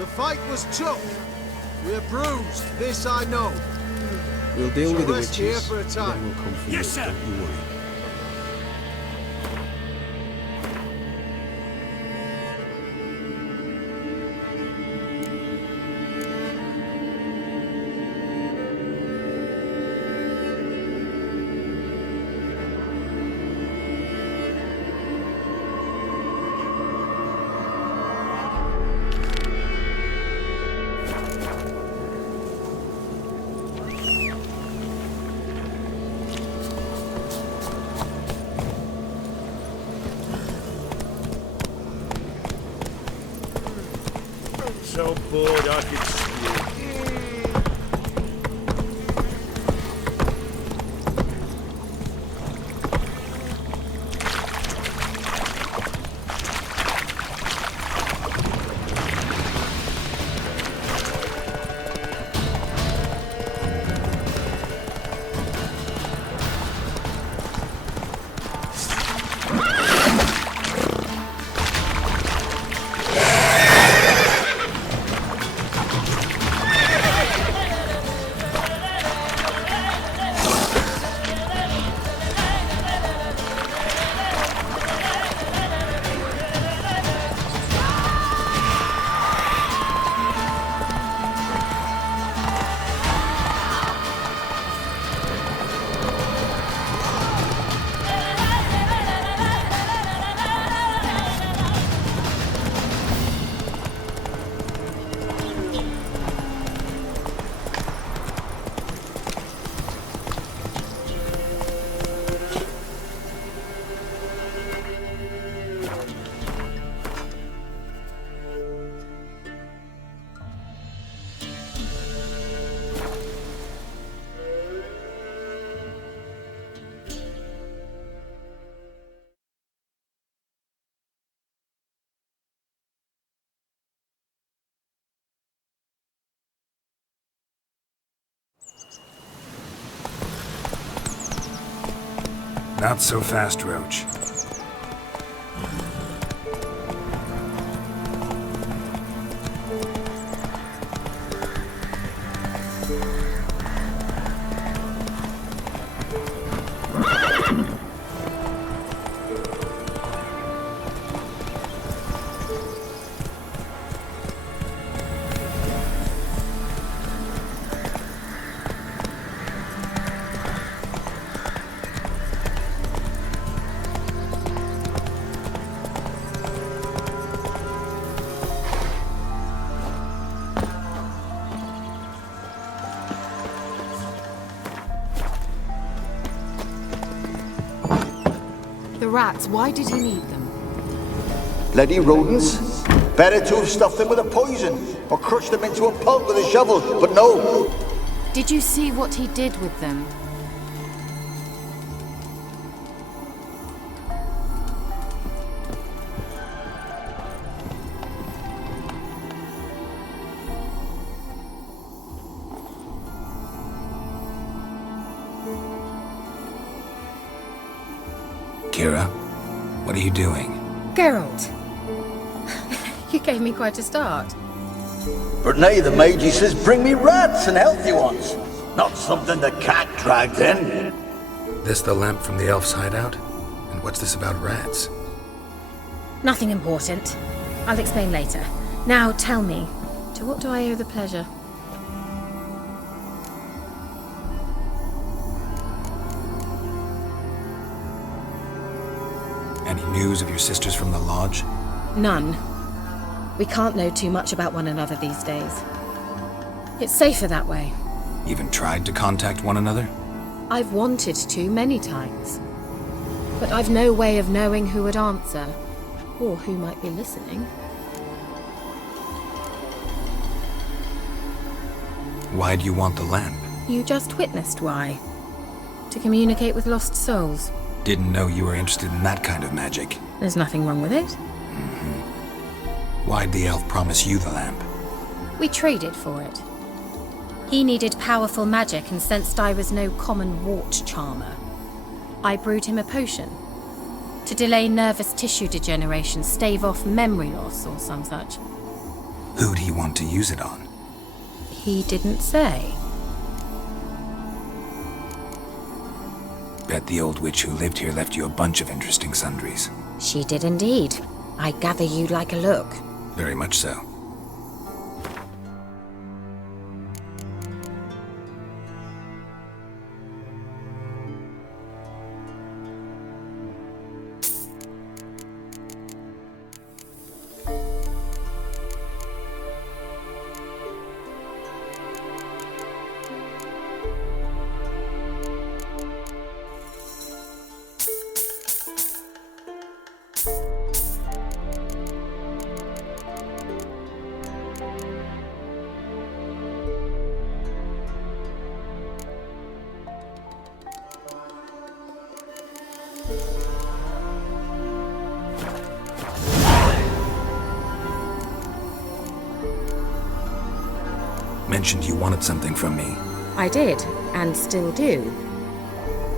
The fight was tough. We're bruised, this I know. We'll deal with the rest here witches, for a and time. then we'll come for you. Yes, sir. Don't you worry. So bored I could sleep. Not so fast, Roach. The rats, why did he need them? Bloody rodents. Better to have stuffed them with a poison, or crushed them into a pulp with a shovel, but no. Did you see what he did with them? Kira, what are you doing? Geralt. You gave me quite a start. But nay, the mage says bring me rats and healthy ones. Not something the cat dragged in. This the lamp from the elf's hideout? And what's this about rats? Nothing important. I'll explain later. Now tell me, to what do I owe the pleasure? Any news of your sisters from the lodge? None. We can't know too much about one another these days. It's safer that way. Even tried to contact one another? I've wanted to many times. But I've no way of knowing who would answer, or who might be listening. Why do you want the lamp? You just witnessed why. To communicate with lost souls. Didn't know you were interested in that kind of magic. There's nothing wrong with it. Why'd the elf promise you the lamp? We traded for it. He needed powerful magic and sensed I was no common wart charmer. I brewed him a potion. To delay nervous tissue degeneration, stave off memory loss or some such. Who'd he want to use it on? He didn't say. Bet the old witch who lived here left you a bunch of interesting sundries. She did indeed. I gather you'd like a look. Very much so. Mentioned you wanted something from me. I did, and still do.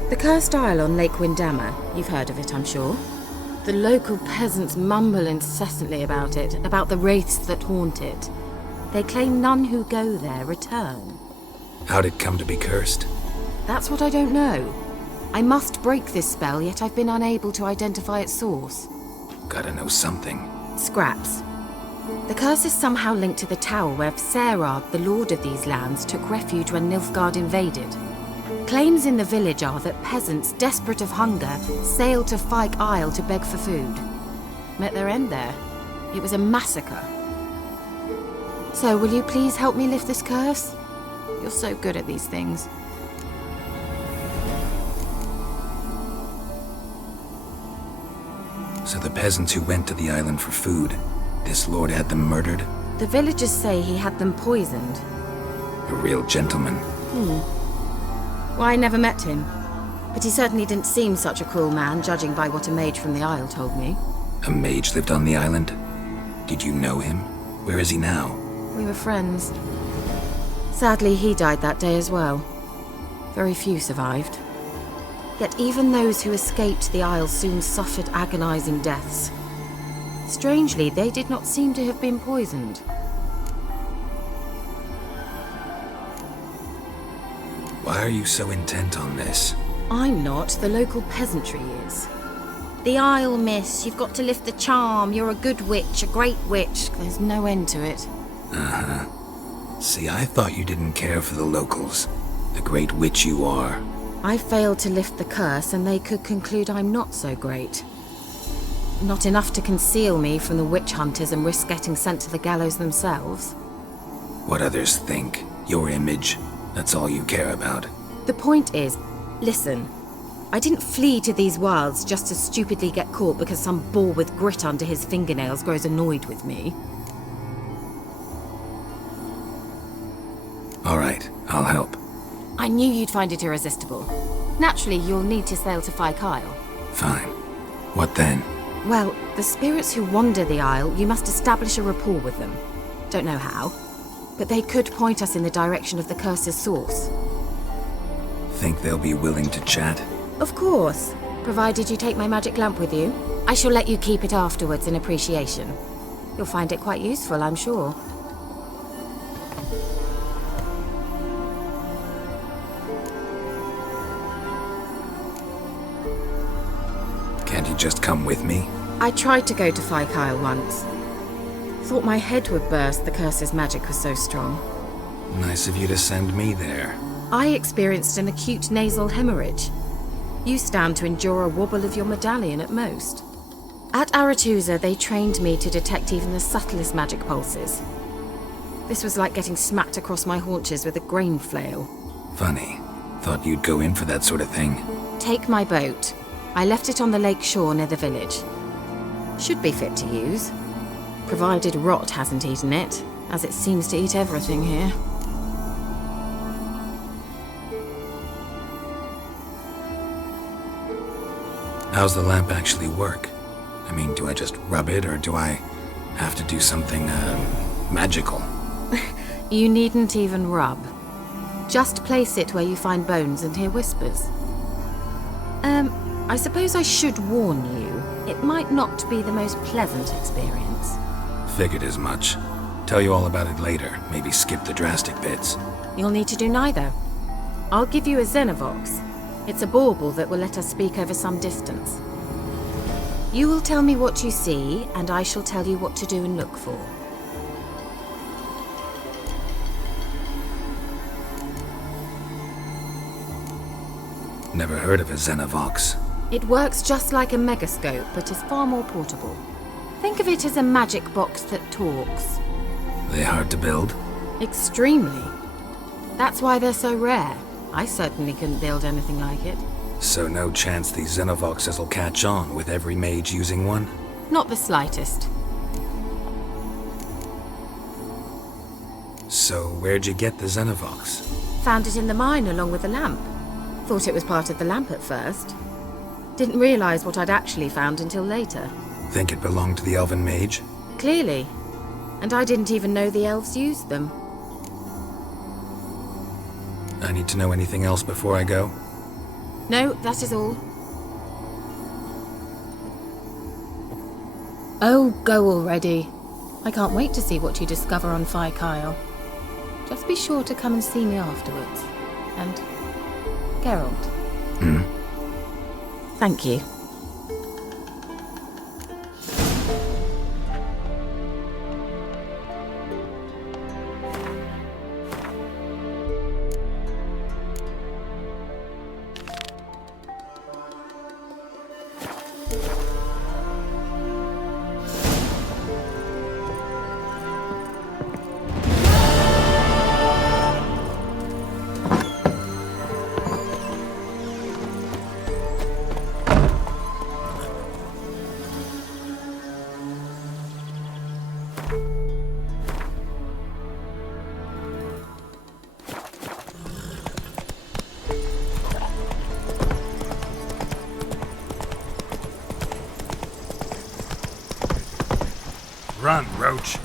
The Cursed Isle on Lake Windammer. You've heard of it, I'm sure. The local peasants mumble incessantly about it, about the wraiths that haunt it. They claim none who go there return. How'd it come to be cursed? That's what I don't know. I must break this spell, yet I've been unable to identify its source. Gotta know something. Scraps. The curse is somehow linked to the tower where Serard, the lord of these lands, took refuge when Nilfgaard invaded. Claims in the village are that peasants, desperate of hunger, sailed to Fyke Isle to beg for food. Met their end there. It was a massacre. So, will you please help me lift this curse? You're so good at these things. So the peasants who went to the island for food, this lord had them murdered? The villagers say he had them poisoned. A real gentleman. Well, I never met him. But he certainly didn't seem such a cruel man, judging by what a mage from the Isle told me. A mage lived on the island? Did you know him? Where is he now? We were friends. Sadly, he died that day as well. Very few survived. Yet even those who escaped the Isle soon suffered agonizing deaths. Strangely, they did not seem to have been poisoned. Why are you so intent on this? I'm not, the local peasantry is. The Isle, miss. You've got to lift the charm. You're a good witch, a great witch. There's no end to it. See, I thought you didn't care for the locals. The great witch you are. I failed to lift the curse, and they could conclude I'm not so great. Not enough to conceal me from the witch hunters and risk getting sent to the gallows themselves. What others think, your image, that's all you care about. The point is, listen, I didn't flee to these wilds just to stupidly get caught because some boar with grit under his fingernails grows annoyed with me. All right, I'll help. I knew you'd find it irresistible. Naturally, you'll need to sail to Fyke Isle. Fine. What then? Well, the spirits who wander the Isle, you must establish a rapport with them. Don't know how, but they could point us in the direction of the curse's source. Think they'll be willing to chat? Of course, provided you take my magic lamp with you. I shall let you keep it afterwards in appreciation. You'll find it quite useful, I'm sure. Can't you just come with me? I tried to go to Fyke Isle once. Thought my head would burst, the curse's magic was so strong. Nice of you to send me there. I experienced an acute nasal hemorrhage. You stand to endure a wobble of your medallion at most. At Aretusa, they trained me to detect even the subtlest magic pulses. This was like getting smacked across my haunches with a grain flail. Funny. Thought you'd go in for that sort of thing. Take my boat. I left it on the lake shore near the village. Should be fit to use. Provided rot hasn't eaten it, as it seems to eat everything here. How's the lamp actually work? I mean, do I just rub it, or do I have to do something, magical? You needn't even rub. Just place it where you find bones and hear whispers. I suppose I should warn you, it might not be the most pleasant experience. Figured as much. Tell you all about it later. Maybe skip the drastic bits. You'll need to do neither. I'll give you a Xenovox. It's a bauble that will let us speak over some distance. You will tell me what you see, and I shall tell you what to do and look for. Never heard of a Xenovox. It works just like a megascope, but is far more portable. Think of it as a magic box that talks. They hard to build? Extremely. That's why they're so rare. I certainly couldn't build anything like it. So no chance these Xenovoxes will catch on with every mage using one? Not the slightest. So where'd you get the Xenovox? Found it in the mine along with the lamp. Thought it was part of the lamp at first. Didn't realize what I'd actually found until later. Think it belonged to the elven mage? Clearly. And I didn't even know the elves used them. I need to know anything else before I go? No, that is all. Oh, go already. I can't wait to see what you discover on 4K.Ul. Just be sure to come and see me afterwards. And Geralt. Thank you. Run, Roach.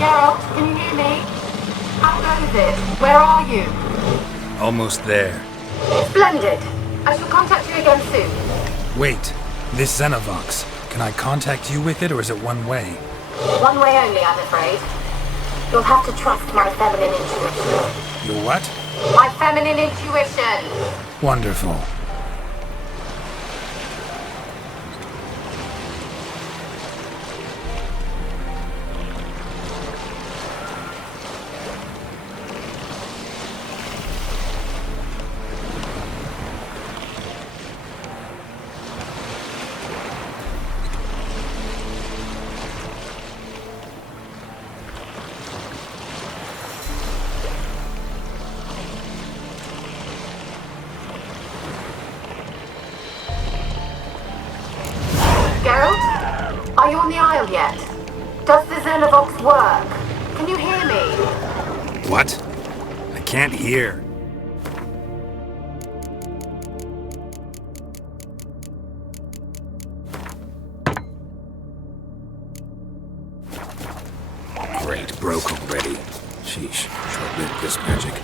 Geralt, can you hear me? How goes it? Where are you? Almost there. Splendid. I shall contact you again soon. Wait, this Xenovox. Can I contact you with it, or is it one way? One way only, I'm afraid. You'll have to trust my feminine intuition. Your what? My feminine intuition! Wonderful. Geralt? Are you on the Isle yet? Does the Xenovox work? Can you hear me? What? I can't hear. Great, broke already. Sheesh, short-lived this magic.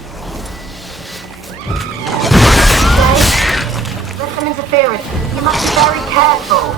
sudden interference. You must be very careful.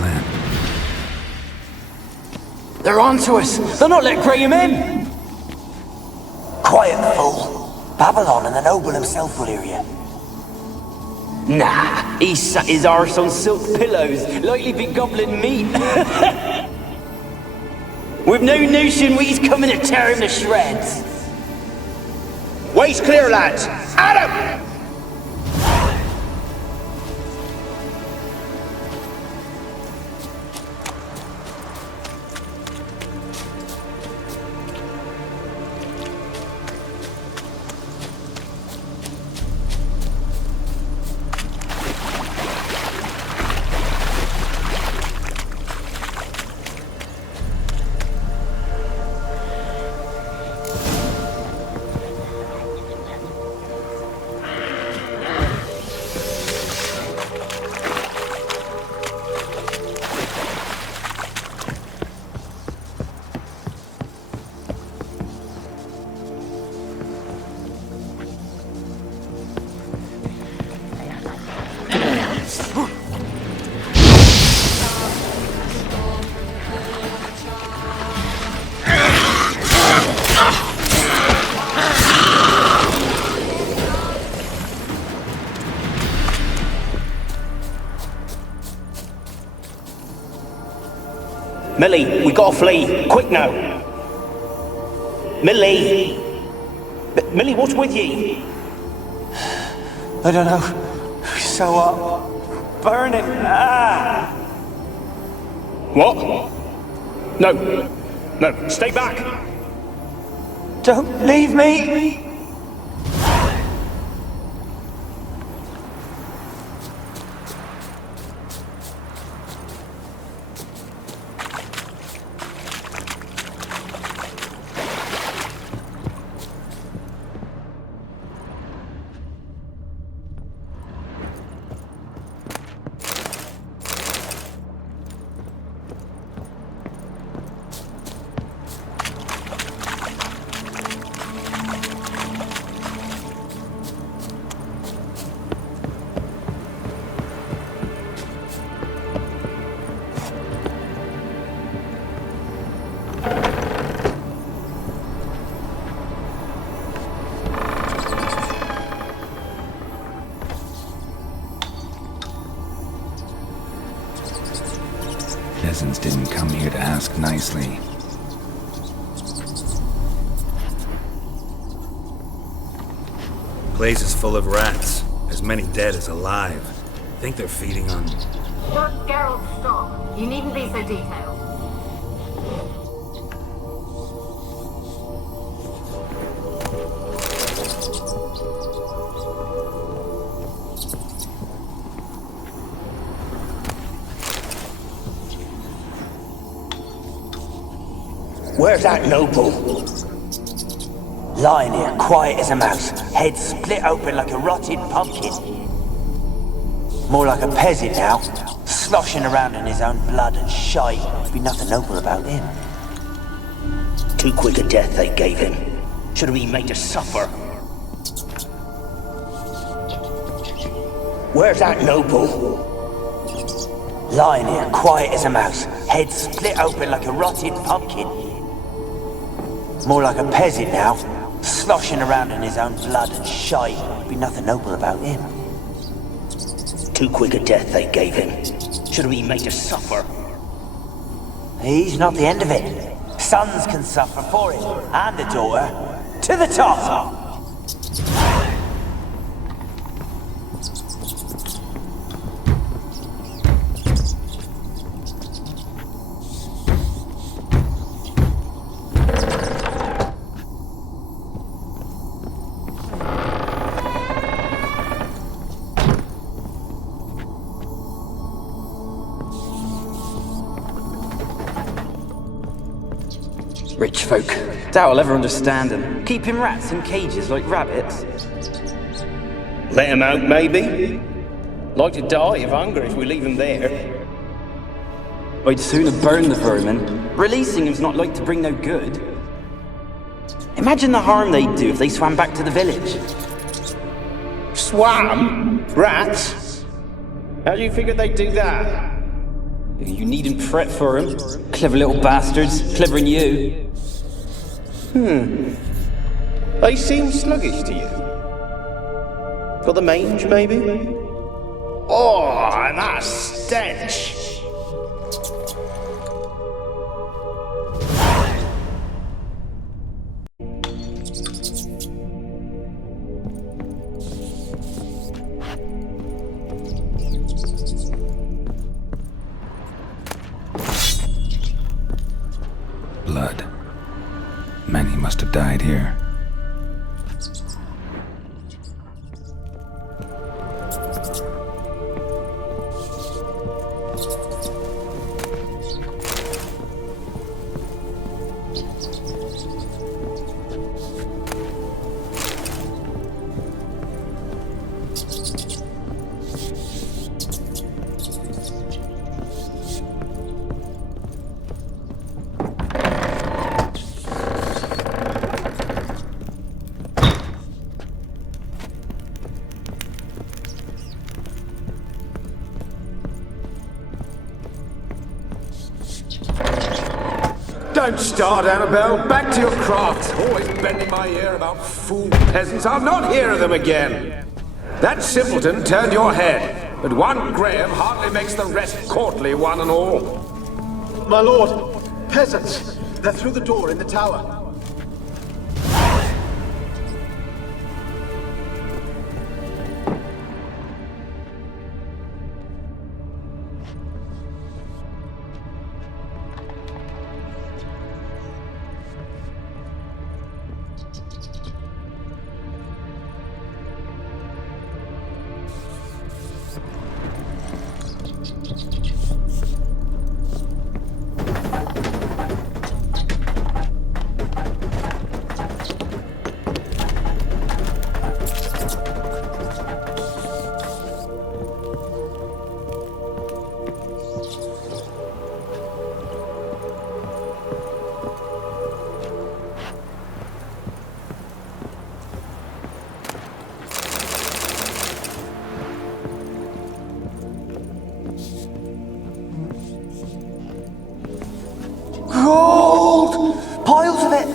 Lamp. They're onto us! They're not letting Graham in! Quiet, fool. Babylon and the noble himself will hear you. Nah, he sat his arse on silk pillows, like he'd be gobbling meat. We've no notion he's coming to tear him to shreds. Way's clear, lads! At him! Millie, we gotta flee. Quick now. Millie! Millie, what's with you? I don't know. So what? Burn it. Ah! What? No. No, stay back. Don't leave me! Peasants didn't come here to ask nicely. Place is full of rats. As many dead as alive. Think they're feeding on... Geralt, stop. You needn't be so detailed. Where's that noble? Lying here, quiet as a mouse, head split open like a rotted pumpkin. More like a peasant now, sloshing around in his own blood and shite. There'd be nothing noble about him. Too quick a death they gave him. Should have been made to suffer. Where's that noble? Lying here, quiet as a mouse, head split open like a rotted pumpkin. More like a peasant now, sloshing around in his own blood and shite. There'd be nothing noble about him. Too quick a death they gave him. Should have been made to suffer. He's not the end of it. Sons can suffer for it, and a daughter. To the top! Rich folk. Doubt I'll ever understand them. Keeping rats in cages like rabbits. Let him out, maybe? Like to die of hunger if we leave him there. I'd sooner burn the vermin. Releasing him's not like to bring no good. Imagine the harm they'd do if they swam back to the village. Swam? Rats? How do you figure they'd do that? You needn't fret for him. Clever little bastards. Clever than you. They seem sluggish to you. Got the mange, maybe? Oh, and that stench! Blood. Many must have died here. Don't start, Annabelle. Back to your craft. Always bending my ear about fool peasants. I'll not hear of them again. That simpleton turned your head, but one Graham hardly makes the rest courtly, one and all. My lord, Peasants! They're through the door in the tower. Gold! Piles of it!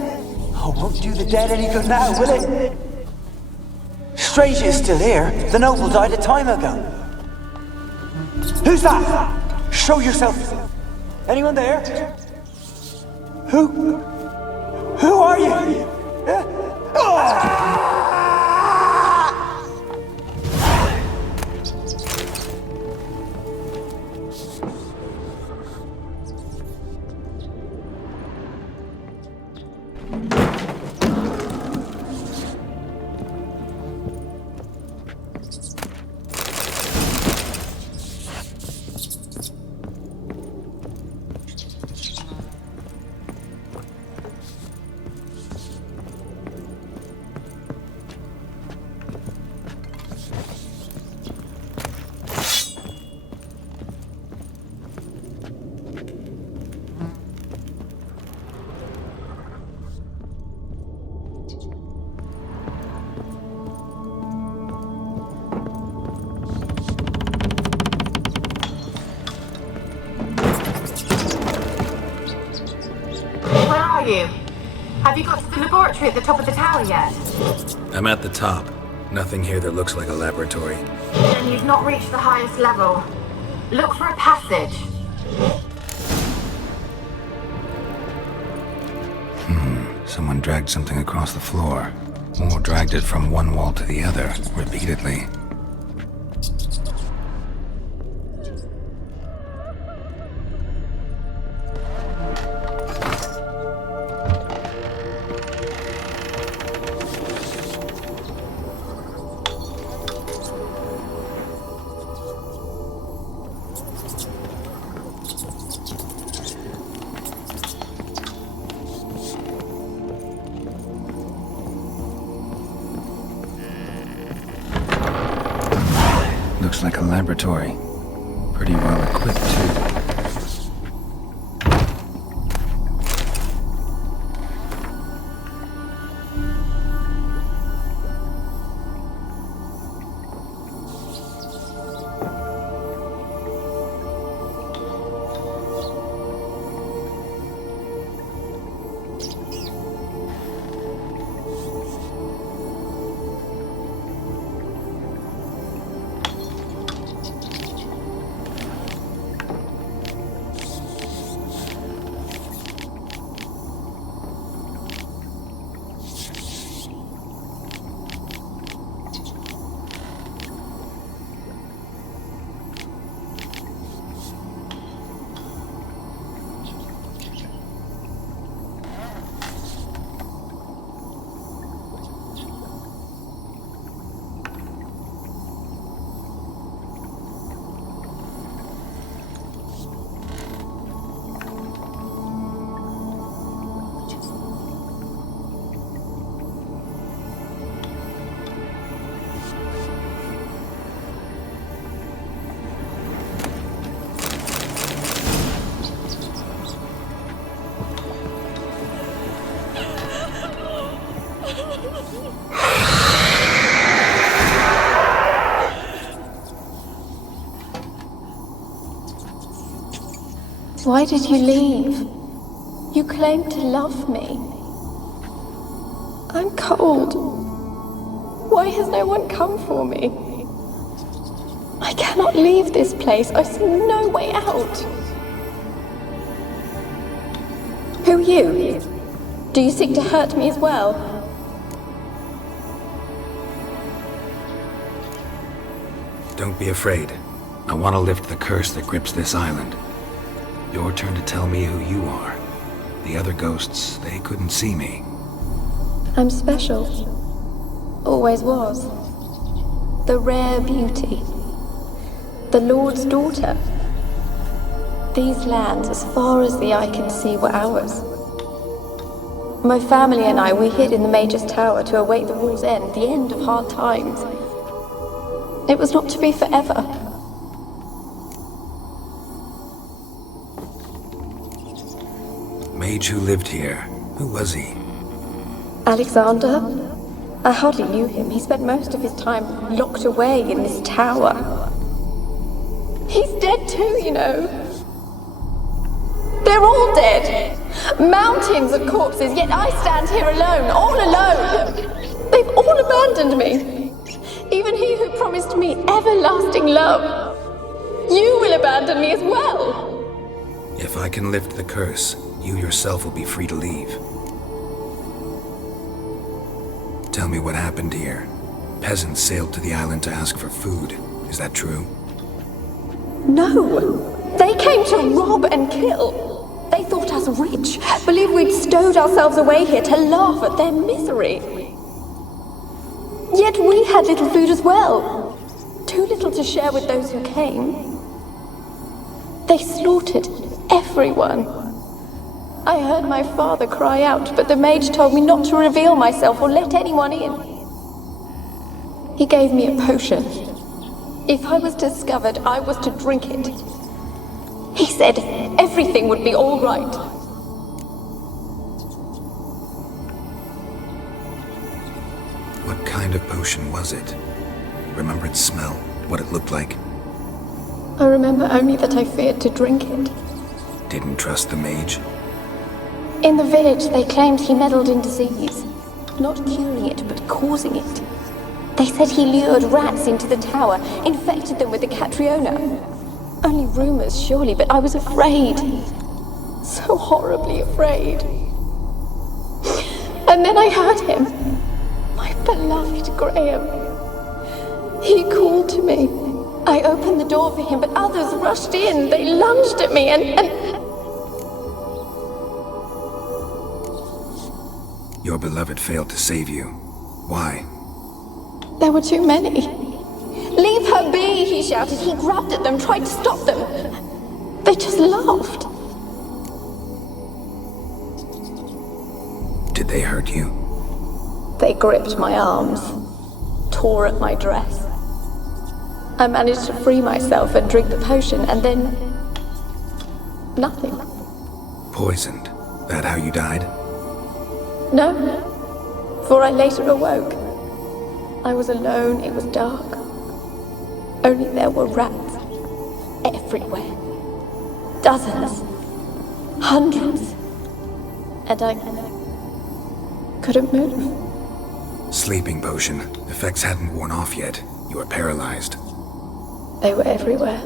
Oh, won't do the dead any good now, will it? Strange it's still here. The noble died a time ago. Who's that? Show yourself. Anyone there? Who are you? Have you got to the laboratory at the top of the tower yet? I'm at the top. Nothing here that looks like a laboratory. Then you've not reached the highest level. Look for a passage. Someone dragged something across the floor. Or dragged it from one wall to the other, repeatedly. Looks like a laboratory. Pretty well equipped, too. Why did you leave? You claimed to love me. I'm cold. Why has no one come for me? I cannot leave this place. I see no way out. Who are you? Do you seek to hurt me as well? Don't be afraid. I want to lift the curse that grips this island. Your turn to tell me who you are. The other ghosts, they couldn't see me. I'm special. Always was. The rare beauty. The Lord's daughter. These lands, as far as the eye can see, were ours. My family and I, we hid in the Major's Tower to await the war's end, the end of hard times. It was not to be forever. Mage who lived here. Who was he? Alexander? I hardly knew him. He spent most of his time locked away in this tower. He's dead too, you know. They're all dead. Mountains of corpses, yet I stand here alone, all alone. They've all abandoned me. Even he who promised me everlasting love. You will abandon me as well. If I can lift the curse, you yourself will be free to leave. Tell me what happened here. Peasants sailed to the island to ask for food. Is that true? No. They came to rob and kill. They thought us rich, believed we'd stowed ourselves away here to laugh at their misery. Yet we had little food as well. Too little to share with those who came. They slaughtered everyone. I heard my father cry out, but the mage told me not to reveal myself or let anyone in. He gave me a potion. If I was discovered, I was to drink it. He said everything would be all right. What kind of potion was it? Remember its smell? What it looked like? I remember only that I feared to drink it. Didn't trust the mage? In the village, they claimed he meddled in disease. Not curing it, but causing it. They said he lured rats into the tower, infected them with the Catriona. Only rumors, surely, but I was afraid. So horribly afraid. And then I heard him. My beloved Graham. He called to me. I opened the door for him, but others rushed in. They lunged at me and... Your beloved failed to save you. Why? There were too many. Leave her be, he shouted. He grabbed at them, tried to stop them. They just laughed. Did they hurt you? They gripped my arms, tore at my dress. I managed to free myself and drink the potion, and then... nothing. Poisoned. That how you died? No, for I later awoke. I was alone, it was dark. Only there were rats everywhere. Dozens. Hundreds. And I couldn't move. Sleeping potion. Effects hadn't worn off yet. You were paralyzed. They were everywhere.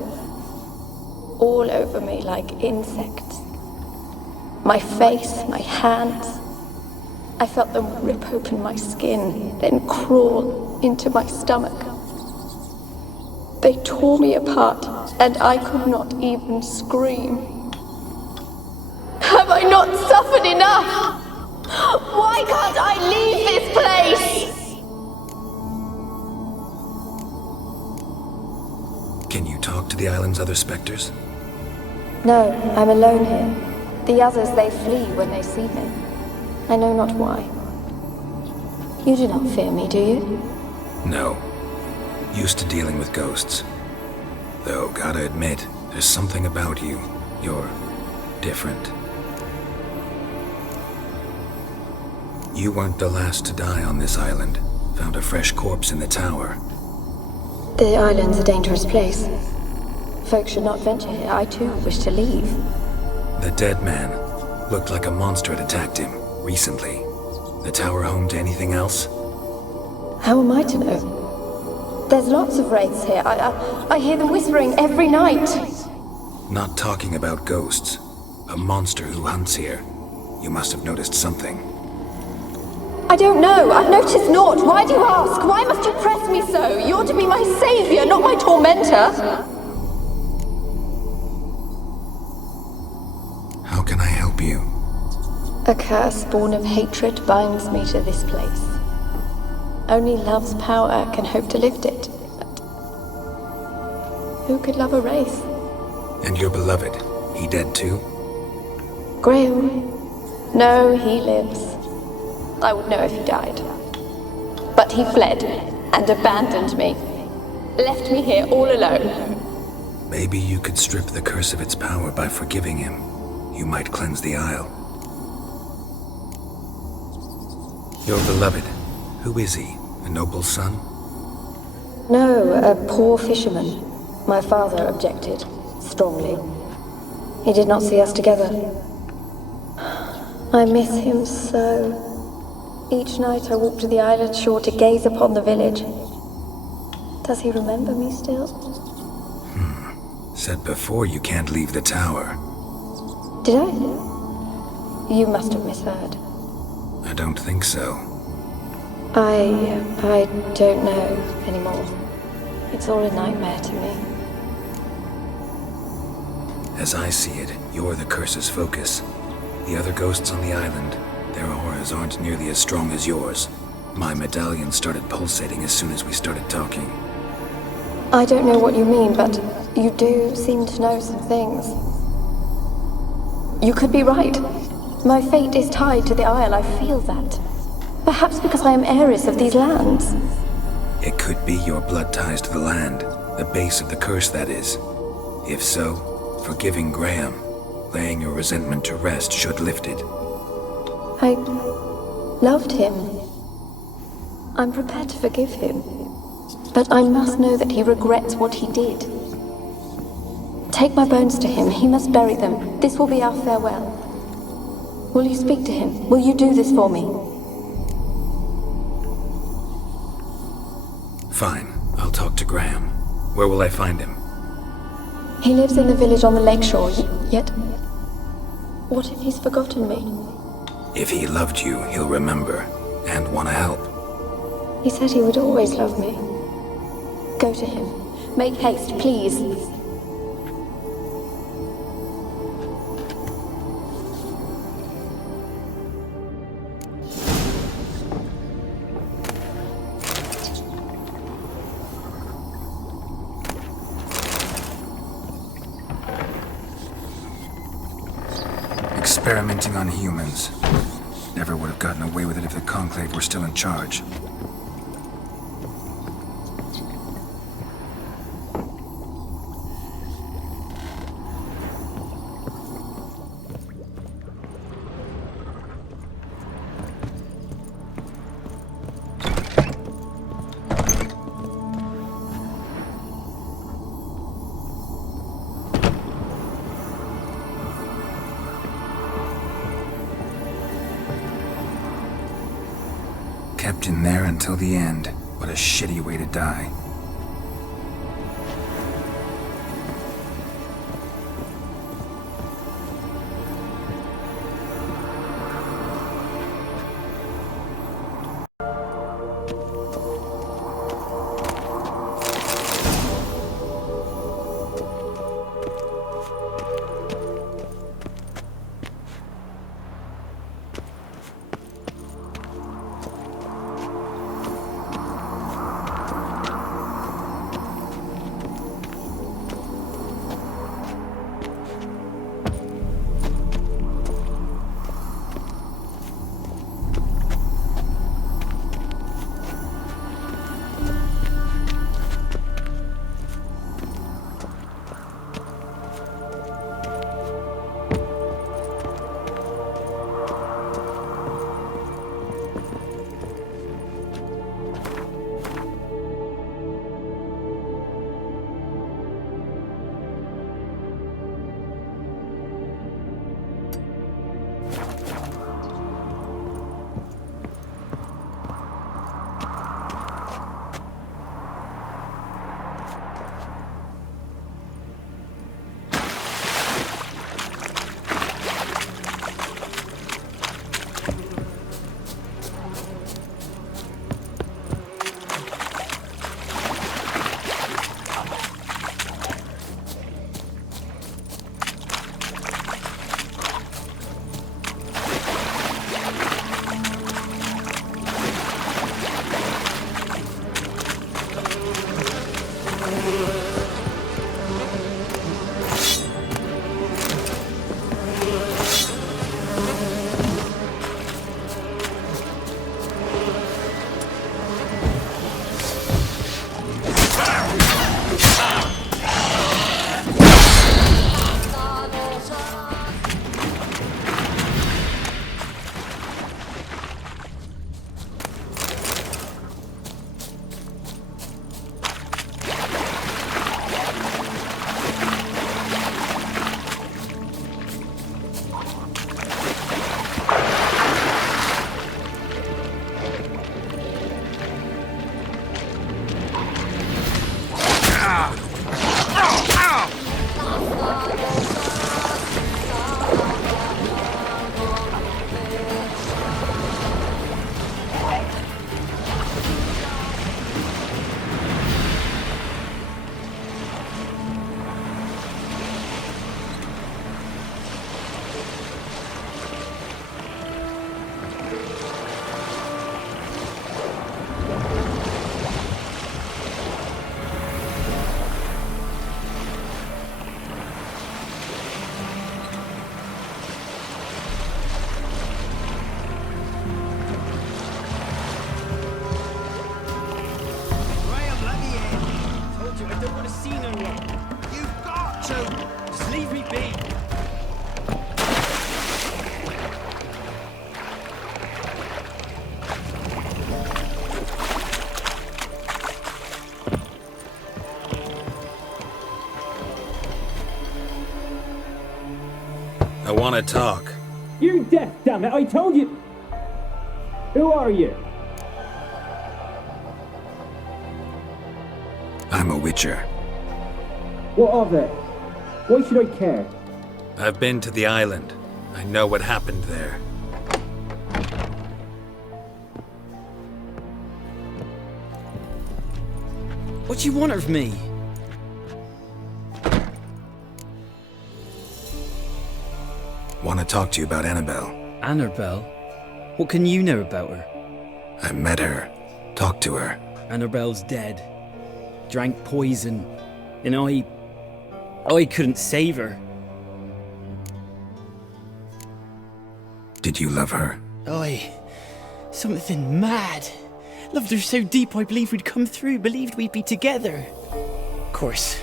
All over me like insects. My face, my hands. I felt them rip open my skin, then crawl into my stomach. They tore me apart, and I could not even scream. Have I not suffered enough? Why can't I leave this place? Can you talk to the island's other specters? No, I'm alone here. The others, they flee when they see me. I know not why. You do not fear me, do you? No. Used to dealing with ghosts. Though, gotta admit, there's something about you. You're different. You weren't the last to die on this island. Found a fresh corpse in the tower. The island's a dangerous place. Folks should not venture here. I too wish to leave. The dead man looked like a monster had attacked him recently. The tower home to anything else? How am I to know? There's lots of wraiths here. I hear them whispering every night. Not talking about ghosts. A monster who hunts here. You must have noticed something. I don't know. I've noticed naught. Why do you ask? Why must you press me so? You're to be my savior, not my tormentor. How can I help you? A curse born of hatred binds me to this place. Only love's power can hope to lift it. But who could love a wraith? And your beloved, he dead too? Graham? No, he lives. I would know if he died. But he fled and abandoned me. Left me here all alone. Maybe you could strip the curse of its power by forgiving him. You might cleanse the Isle. Your beloved, who is he? A noble son? No, a poor fisherman. My father objected, strongly. He did not see us together. I miss him so. Each night I walk to the island shore to gaze upon the village. Does he remember me still? Said before you can't leave the tower. Did I? You must have misheard. I don't think so. I don't know anymore. It's all a nightmare to me. As I see it, you're the curse's focus. The other ghosts on the island, their auras aren't nearly as strong as yours. My medallion started pulsating as soon as we started talking. I don't know what you mean, but you do seem to know some things. You could be right. My fate is tied to the Isle, I feel that. Perhaps because I am heiress of these lands. It could be your blood ties to the land, the base of the curse, that is. If so, forgiving Graham, laying your resentment to rest should lift it. I loved him. I'm prepared to forgive him. But I must know that he regrets what he did. Take my bones to him. He must bury them. This will be our farewell. Will you speak to him? Will you do this for me? Fine. I'll talk to Graham. Where will I find him? He lives in the village on the lakeshore, yet... What if he's forgotten me? If he loved you, he'll remember, and want to help. He said he would always love me. Go to him. Make haste, please. Experimenting on humans. Never would have gotten away with it if the Conclave were still in charge. Kept in there until the end. What a shitty way to die. see no one. You've got to! Just leave me be. I want to talk. You're deaf, damn it! I told you! Who are you? I'm a witcher. What of it? Why should I care? I've been to the island. I know what happened there. What do you want of me? Want to talk to you about Annabelle. Annabelle? What can you know about her? I met her. Talked to her. Annabelle's dead. Drank poison. And I couldn't save her. Did you love her? Something mad. Loved her so deep I believed we'd come through, believed we'd be together. Of course,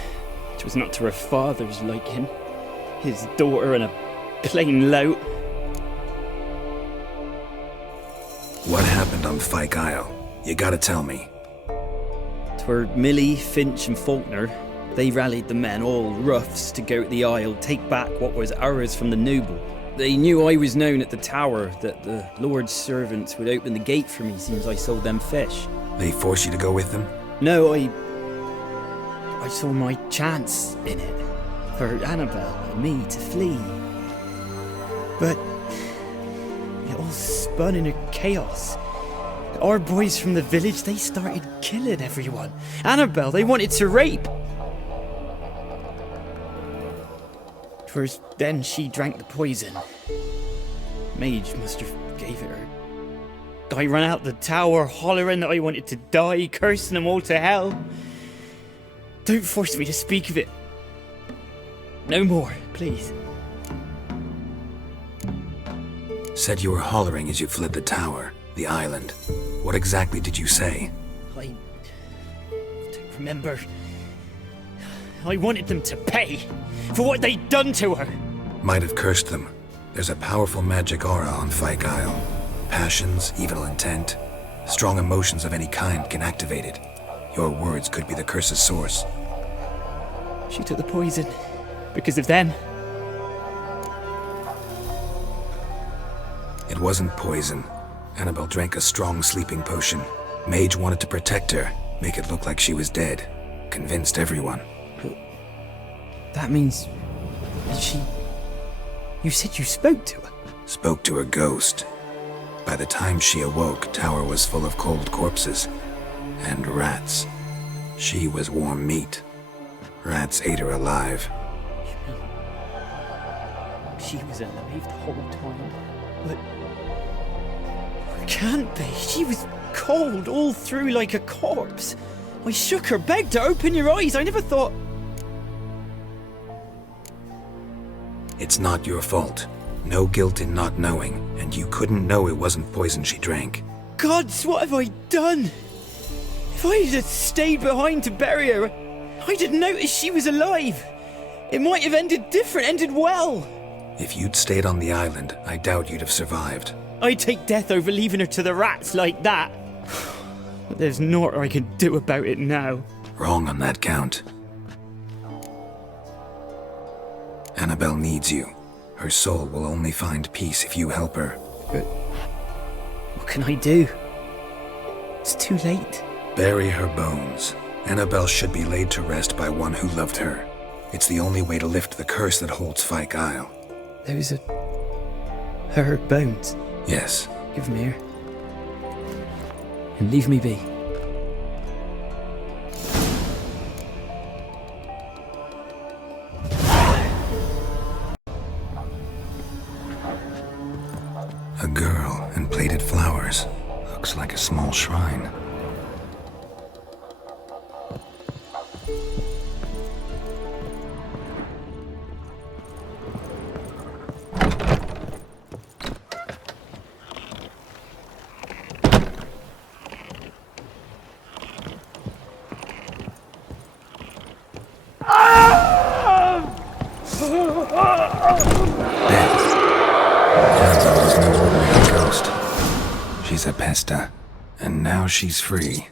it was not to her father's liking. His daughter and a plain lout. What happened on Fyke Isle? You gotta tell me. 'Twere Millie, Finch and Faulkner. They rallied the men, all roughs, to go to the Isle, take back what was ours from the noble. They knew I was known at the tower, that the Lord's servants would open the gate for me since I sold them fish. They forced you to go with them? No, I saw my chance in it. For Annabelle and me to flee. But it all spun in a chaos. Our boys from the village, they started killing everyone. Annabelle, they wanted to rape. First, then she drank the poison. Mage must have gave it her. I ran out the tower hollering that I wanted to die, cursing them all to hell. Don't force me to speak of it. No more, please. Said you were hollering as you fled the tower, the island. What exactly did you say? I don't remember. I wanted them to pay for what they'd done to her. Might have cursed them. There's a powerful magic aura on Fyke Isle. Passions, evil intent, strong emotions of any kind can activate it. Your words could be the curse's source. She took the poison because of them. It wasn't poison. Annabelle drank a strong sleeping potion. Mage wanted to protect her, make it look like she was dead. Convinced everyone. That means she... You said you spoke to her? Spoke to her ghost. By the time she awoke, tower was full of cold corpses. And rats. She was warm meat. Rats ate her alive. She was alive the whole time, but... It can't be. She was cold all through like a corpse. I shook her, begged her, open your eyes. I never thought... It's not your fault. No guilt in not knowing, and you couldn't know it wasn't poison she drank. Gods, what have I done? If I had stayed behind to bury her, I'd have noticed she was alive. It might have ended different, ended well. If you'd stayed on the island, I doubt you'd have survived. I'd take death over leaving her to the rats like that. But there's naught I can do about it now. Wrong on that count. Annabelle needs you. Her soul will only find peace if you help her. But what can I do? It's too late. Bury her bones. Annabelle should be laid to rest by one who loved her. It's the only way to lift the curse that holds Fyke Isle. Those are... her bones? Yes. Give them here. And leave me be. A girl and plated flowers. Looks like a small shrine. Dead. Annabelle was no ordinary ghost. She's a pesta, and now she's free.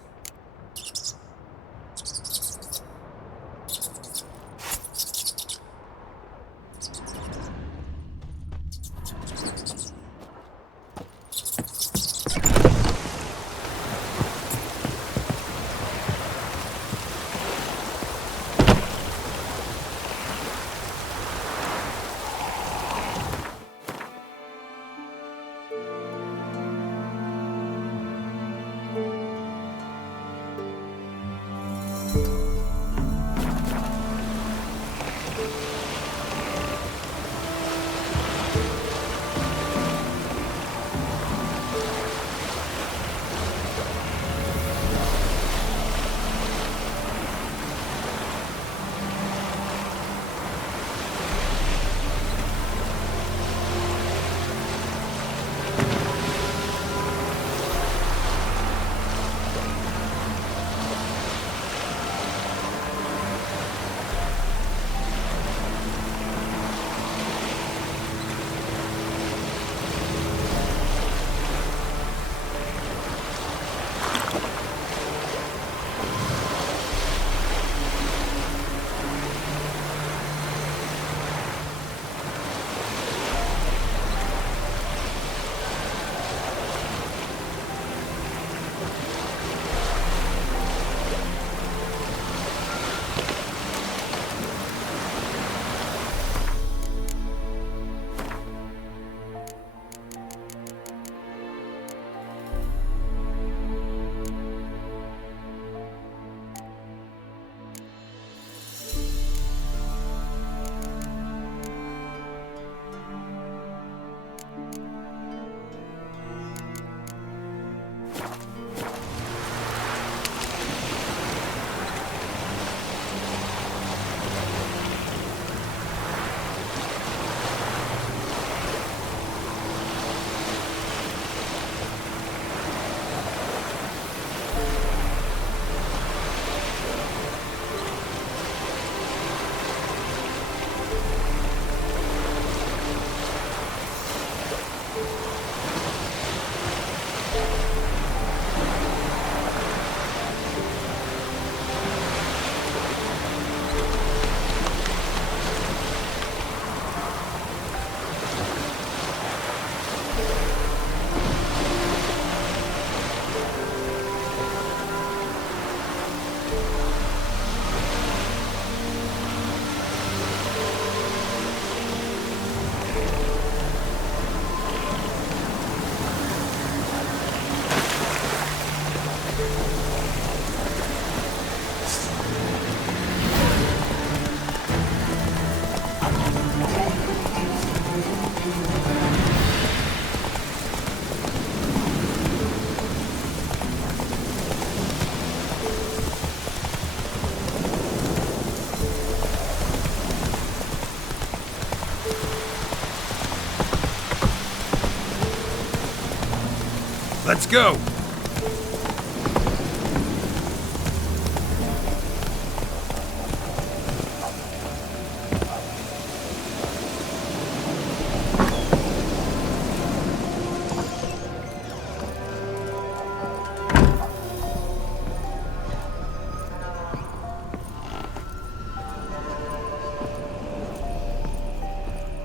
Let's go!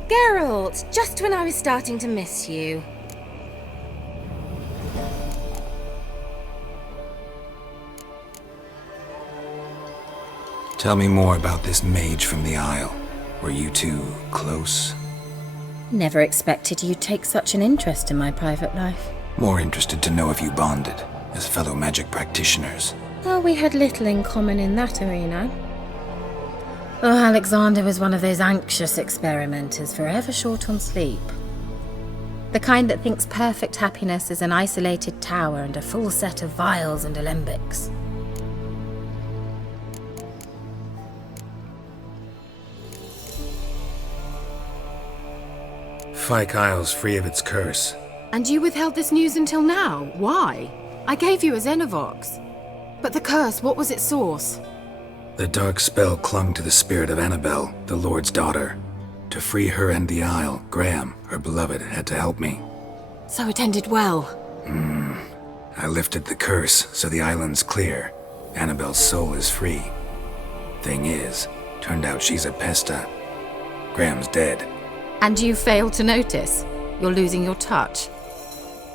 Geralt, just when I was starting to miss you. Tell me more about this mage from the Isle. Were you two close? Never expected you'd take such an interest in my private life. More interested to know if you bonded, as fellow magic practitioners. Oh, we had little in common in that arena. Oh, Alexander was one of those anxious experimenters, forever short on sleep. The kind that thinks perfect happiness is an isolated tower and a full set of vials and alembics. Fyke Isle's free of its curse. And you withheld this news until now? Why? I gave you a Xenovox. But the curse, what was its source? The dark spell clung to the spirit of Annabelle, the Lord's daughter. To free her and the Isle, Graham, her beloved, had to help me. So it ended well. I lifted the curse, so the island's clear. Annabelle's soul is free. Thing is, turned out she's a pesta. Graham's dead. And you failed to notice? You're losing your touch.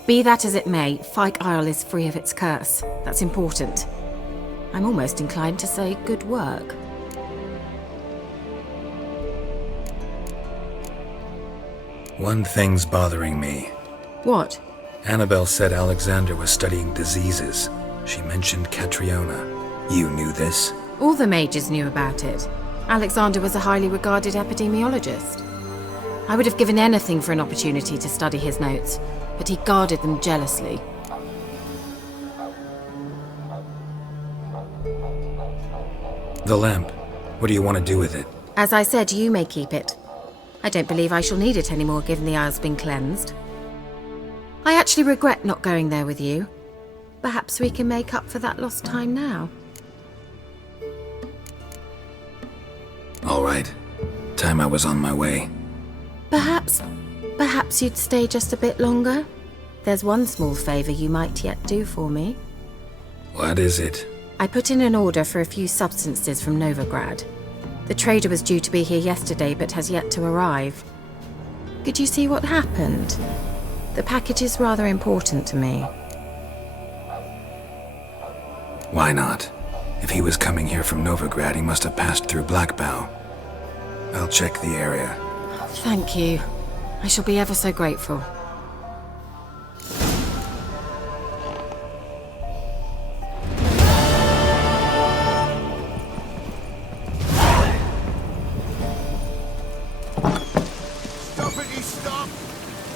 Be that as it may, Fyke Isle is free of its curse. That's important. I'm almost inclined to say good work. One thing's bothering me. What? Annabelle said Alexander was studying diseases. She mentioned Catriona. You knew this? All the mages knew about it. Alexander was a highly regarded epidemiologist. I would have given anything for an opportunity to study his notes, but he guarded them jealously. The lamp. What do you want to do with it? As I said, you may keep it. I don't believe I shall need it anymore, given the Isle's been cleansed. I actually regret not going there with you. Perhaps we can make up for that lost time now. All right. Time I was on my way. Perhaps you'd stay just a bit longer? There's one small favor you might yet do for me. What is it? I put in an order for a few substances from Novigrad. The trader was due to be here yesterday, but has yet to arrive. Could you see what happened? The package is rather important to me. Why not? If he was coming here from Novigrad, he must have passed through Blackbow. I'll check the area. Thank you. I shall be ever so grateful.